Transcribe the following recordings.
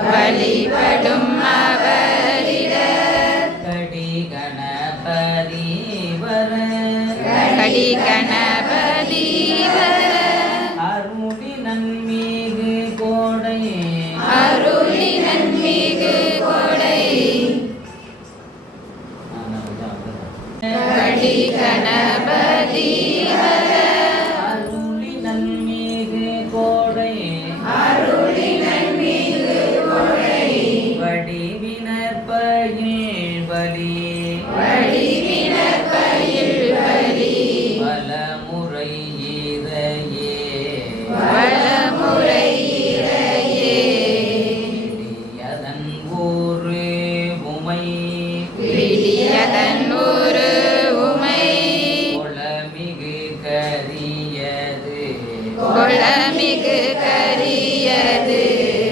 வழிபடும் அவரிட கடி கணபதி வர அருளி நன்மிகு கோடை கடி கணபதி அருளி நன்மிகு கோடை வடிவினர் பயில் வலி பலமுறை இறையே பிடியதன் ஒரு உமை கொளமிகு கரியது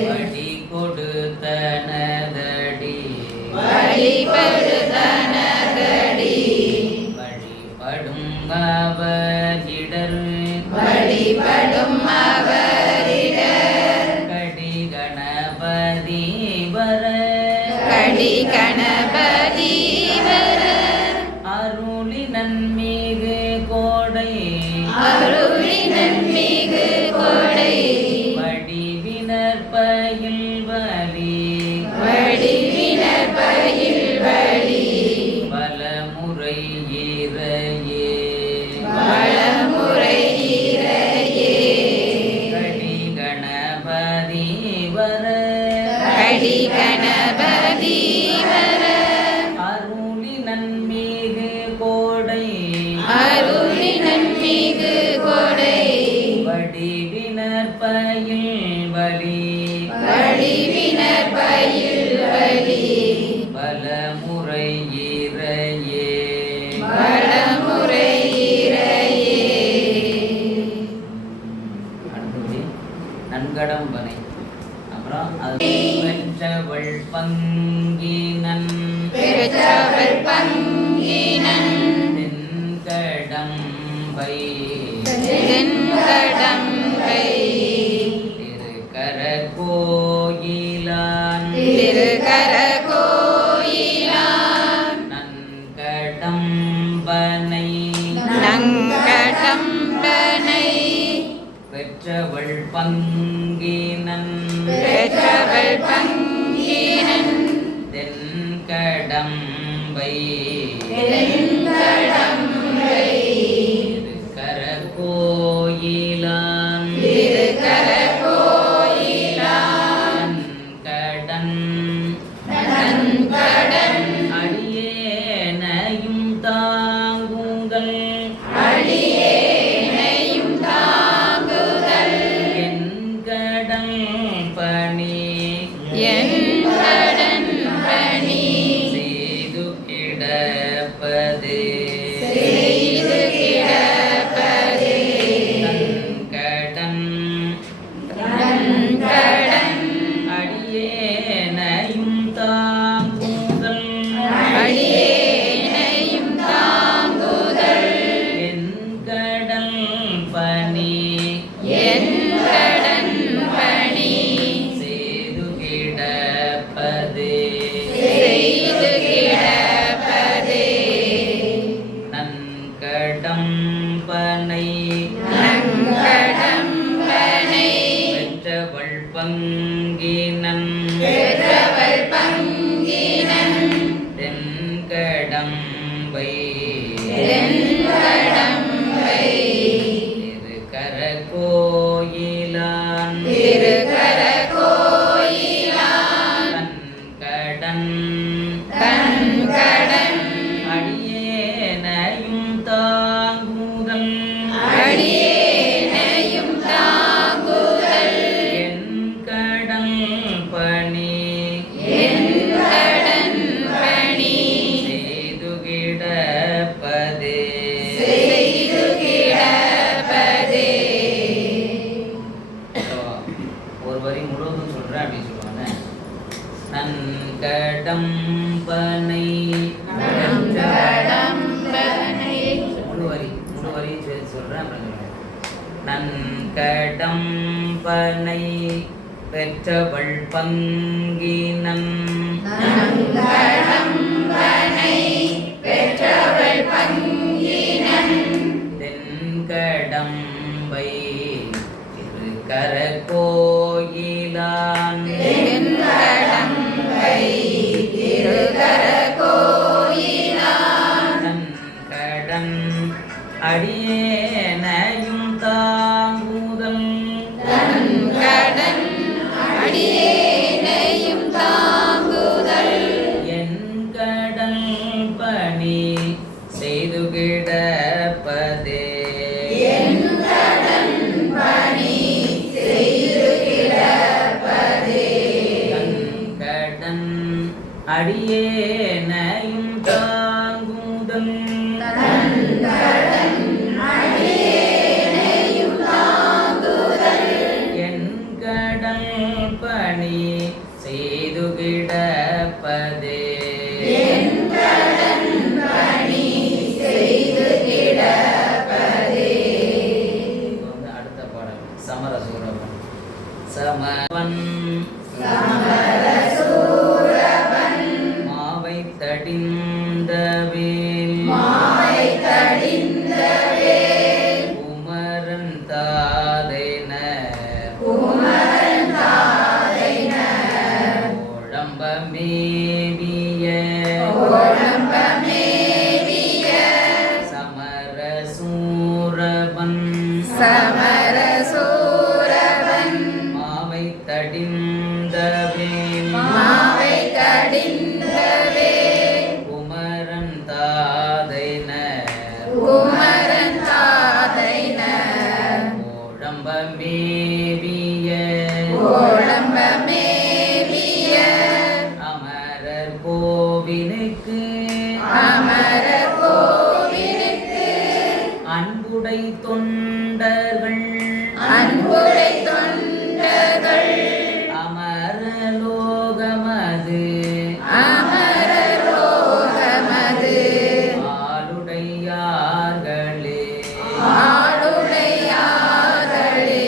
வடி கொடுத்தனதடி வழிபடும் அவரிடர் கடி கணபதி வர அருளி நன்மிகு கோடை வடிவினர் பயில் வலி பலமுறை இறையே கடி கணபதி வர அருளி நன்மிகு கோடை வடிவினர் பயில் வலி பலமுறை இறையே அடுத்தது நன்கடம்பனை. அப்புறம் அது பெற்றவள் பங்கினன் தென்கடம்பை திருக்கர கோயிலான் நன்கடம்பனை பெற்றவள் பங்கினன் தென்கடம்பை திருக்கர கோயிலான் நன்கடன் அடியேனையும் தாங்குதல் என் கடல் பணி செய்து கிடப்பது நன்கடன் அடியேனையும் தாங்குதல் என் கடல் பணி செய்து கிடப்பது நன்கடம்பனை பெற்றவள் பங்கினன் தென்கடம்பை திருக்கர கோயிலான் தன்கடன் அடியேனையும் தாங்குதல் என் கடல் பணி செய்து கிடப்பது ஒரு வரி முழுவதும் சொல்றேன் அப்படின்னு சொல்லுவாங்க. நன்கடம்பனை முழு வரி சொல்றேன். நன்கடம்பனை பனை பெற்றவள் பங்கினன் நங்கடம்பனை பெற்றவள் பங்கினன் தென்கடம்பை திருக்கர கோயிலான் தென்கடம்பை திருகர கோயிலான் கடன் அடியேனையும் தாங்குதல் கடன் அடியேனையும் தாங்குதல் என் கடல் பணி செய்து கிடப்பதே என் கடன் பணி செய்து கிடப்பதே கடன் அடியேனையும் தாங்குதல் கடன் அடியேனையும் தாங்குதல் என் கடல் பணி செய்து கிடப்பதே என் கடன் பணி செய்து கிடப்பதே. இப்ப வந்து அடுத்த பாடல் சமரசூரவன் சமவன் சமரசூரவன் மாவை தடிந்தவேல் மாவை தடிந்தவேல் குமரன் தாதென குமரன் தாதைன கோழம்ப மேவிய கோலம்ப மேவிய சமரசூரவன் சமரசூரவன் மாவை தடிந்தவேல் மாவை தடிந்தவேல் குமரன் தாதென குமரன் தாதைன கோழம்ப மேவிய கோலம்ப மேவிய அமரர் கோவிலுக்கு அமரர் கோவிலுக்கு அன்புடை தொண்டர்கள் அன்புடை தொண்டர்கள் அமரலோகமது அமரர் லோகமது ஆளுடையார்களே ஆளுடையார்களே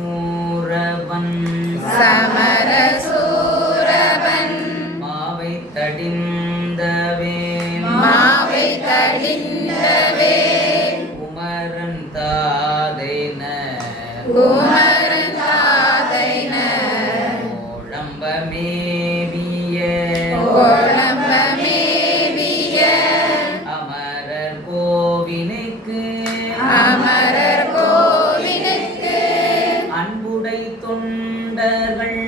சமரசூரவன் சமரசூரவன் மாவை தடிந்தவேல் மாவை தடிந்தவேல் குமரன் தாதென குமரன் தாதைன கோழம்ப மேவிய கோலம்ப மேவிய அமரர் கோவிலுக்கு அமரர் கோவிலுக்கு அன்புடை தொண்டர்கள்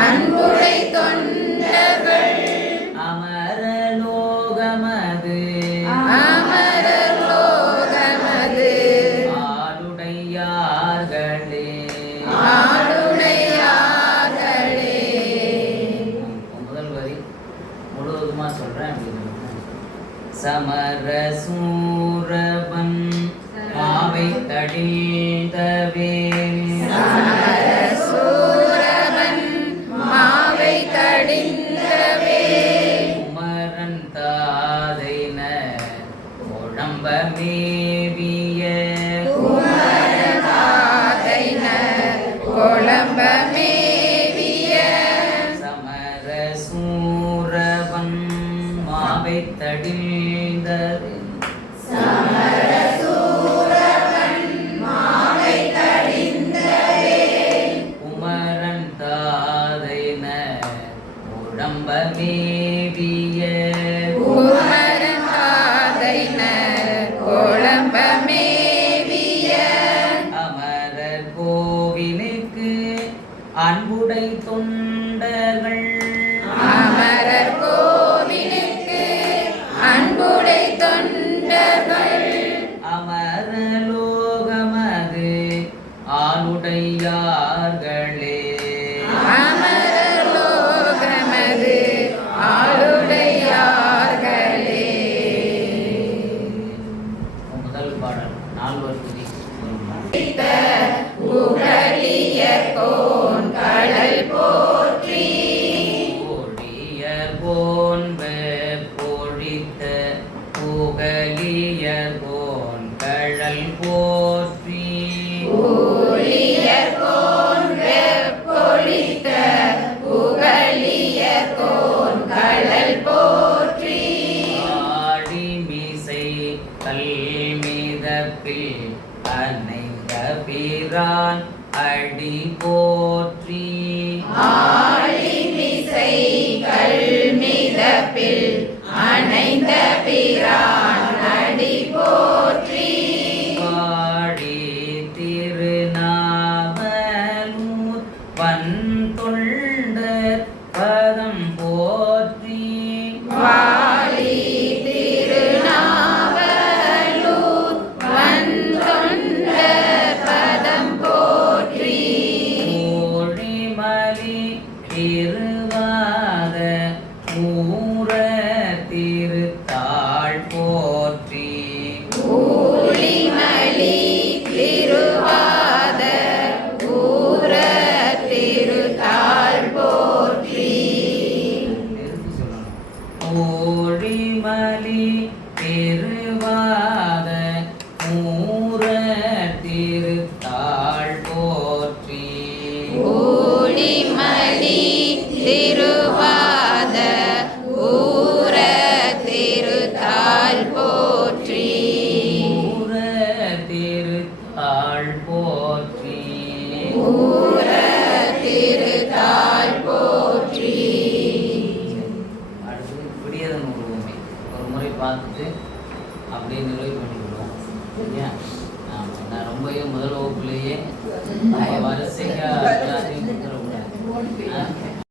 அன்புடை தொண்டர்கள் அமரலோகமது அமரர் லோகமது ஆளுடையார்களே ஆளுடையார்களே முதல் வரி முழுவதுமா சொல்றேன் அப்படின்னு சமரசூரவன் மாவை தடிந்தவேல் சமரசூரவன் மாவை தடிந்தவேல் குமரன் தாதென கோழம்ப மேவிய குமரன் தாதைன கோலம்ப மேவிய சமரசூரவன் மாவை தடிந்தவேல் சமரசூரவன் மாவை தடிந்தவேல் குமரன் தாதென கோழம்ப மேவிய குமரன் தாதைன கோலம்ப மேவிய அமரர் கோவிலுக்கு அன்புடை தொண்டர்கள் அமரர் கோவிலுக்கு அன்புடை தொண்டர்கள் அமரலோகமது ஆளுடையார்களே அமரர் லோகமது ஆளுடையார்களே. முதல் பாடல் நால்வர் துதி புகழிய கோன் கடல் போற்றி பொழியர் போன்ப பொழித்த புகழியர் போன் கழல் போற்றி ஊழி அடி போற்றி ஆழிமிசை கல்மிதப்பில் அணைந்த பிரான் அடி போற்றி பாடி திருநாவலூர் பன்தொண்டர் பதம் போற்றி வாழி திருநாவலூர் வந்தொண்ட பதம் போற்றி ஊழிமலி திருவாத ஊர திருத்தாள் போற்றி ஊழிமலி திருவாத ஊர திருத்தாள் போற்றி நிறுத்தி சொல்லணும். ஊழிமலி திருவாத ஊர திருத்தாள் போற்றி ஊழிமலி திருவாத ஊர திருத்தாள் போற்றி ஊர திருத்தாள் போற்றி ஊர திருத்தாள் போற்றி அடுத்தது விடியதன் உருவமை ஒரு முறை பார்த்துட்டு அப்படியே நிறைவு பண்ணிவிடுவோம். சரியா? நான் ரொம்பவே முதல் வகுப்புலேயே வரிசையாக எல்லாத்தையும் கொடுத்துடக்கூடாது.